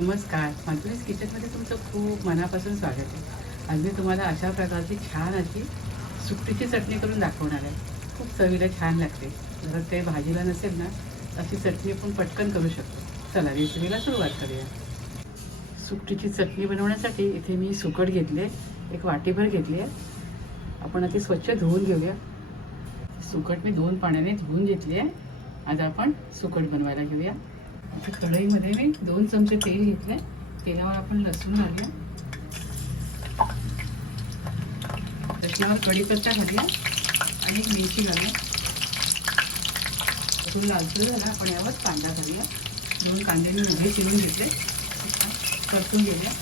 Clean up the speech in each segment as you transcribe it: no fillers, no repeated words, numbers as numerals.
नमस्कार, माधुरीज किचनमध्ये तुमचं खूप मनापासून स्वागत आहे. आज मी तुम्हाला अशा प्रकारची छान अशी सुकटीची चटणी करून दाखवणार आहे. खूप चवीला छान लागते. जर काही भाजीला नसेल ना, अशी चटणी आपण पटकन करू शकतो. चला रेसिपीला सुरुवात करूया. सुकटीची चटणी बनवण्यासाठी इथे मी सुकट घेतले, एक वाटीभर घेतली आहे. आपण आता स्वच्छ धुवून घेऊया. सुकट मी 2 पाण्याने धुवून घेतली आहे. आज आपण सुकट बनवायला घेऊया. आता कढईमध्ये मी 2 चमचे तेल घेतले. तेलावर आपण लसूण घालूया. त्याच्यावर कढीपत्ता घालूया आणि मिरची घालूया. लसूण लालसर झाला आपण यावर कांदा घालूया. 2 कांदे मी मध्ये चिरून घेतले, परतून घेऊया.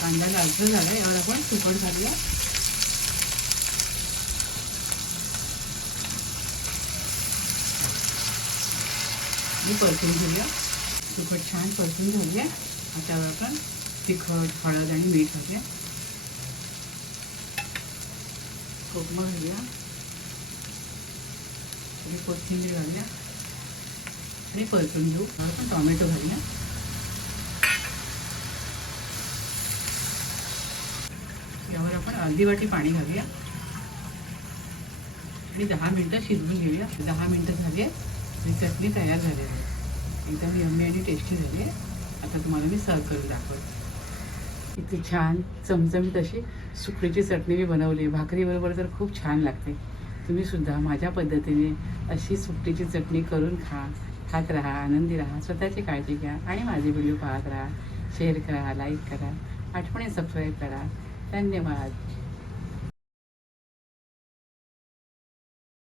कांदा लालसर झाला, यावर आपण सुकट घालूया. परतून घेऊया. सुकट छान परतून झाली आहे. त्यावर आपण तिखट, हळद आणि मीठ घालूया. कोकम घालूया आणि कोथिंबीर घालूया आणि परतून घेऊ. आपण टोमॅटो घालूया. यावर आपण अर्धी वाटी पाणी घालूया आणि 10 मिनटं शिजवून घेऊया. 10 मिनटं झाली आहे. ही चटणी तयार झाली आहे. एकदम यम्मी आणि टेस्टी झाली आहे. आता तुम्हाला मी सर्व करून दाखवते. इथे छान चमचमीत अशी सुकटीची चटणी मी बनवली. भाकरीबरोबर तर खूप छान लागते. तुम्हीसुद्धा माझ्या पद्धतीने अशी सुकटीची चटणी करून खात राहा, आनंदी राहा, स्वतःची काळजी घ्या आणि माझे व्हिडिओ पाहत राहा. शेअर करा, लाईक करा, आठवणी सबस्क्राईब करा. धन्यवाद.